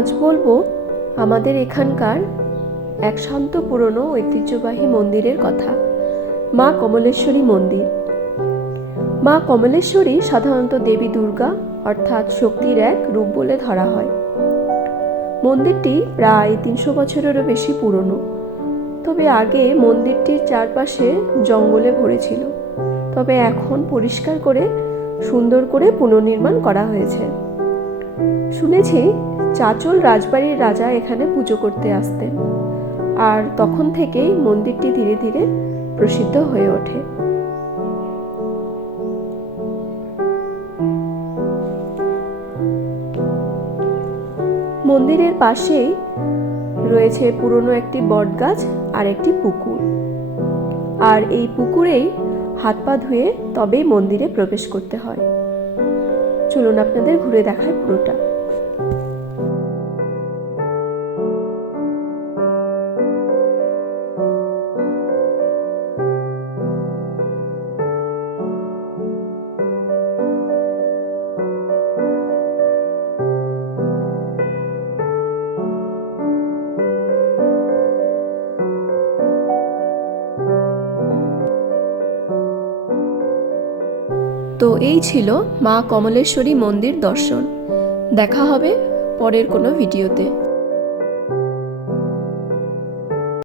আজ বলবো আমাদের এখানকার এক শান্ত পুরনো ঐতিহ্যবাহী মন্দিরের কথা, মা কমলেশ্বরী মন্দির। মা কমলেশ্বরী সাধারণত দেবী দুর্গা অর্থাৎ শক্তির এক রূপ বলে ধরা হয়। মন্দিরটি প্রায় 300 বছরেরও বেশি পুরনো। তবে আগে মন্দিরটির চারপাশে জঙ্গলে ভরে ছিল, তবে এখন পরিষ্কার করে সুন্দর করে পুনর্নির্মাণ করা হয়েছে। শুনেছি চাঁচল রাজবাড়ির রাজা এখানে পুজো করতে আসতেন, আর তখন থেকেই মন্দিরটি ধীরে ধীরে প্রসিদ্ধ হয়ে ওঠে। মন্দিরের পাশেই রয়েছে পুরনো একটি বটগাছ আর একটি পুকুর, আর এই পুকুরেই হাত পা ধুয়ে তবেই মন্দিরে প্রবেশ করতে হয়। চলুন আপনাদের ঘুরে দেখায় পুরোটা। তো এই ছিল মা কমলেশ্বরী মন্দির দর্শন। দেখা হবে পরের কোনো ভিডিওতে।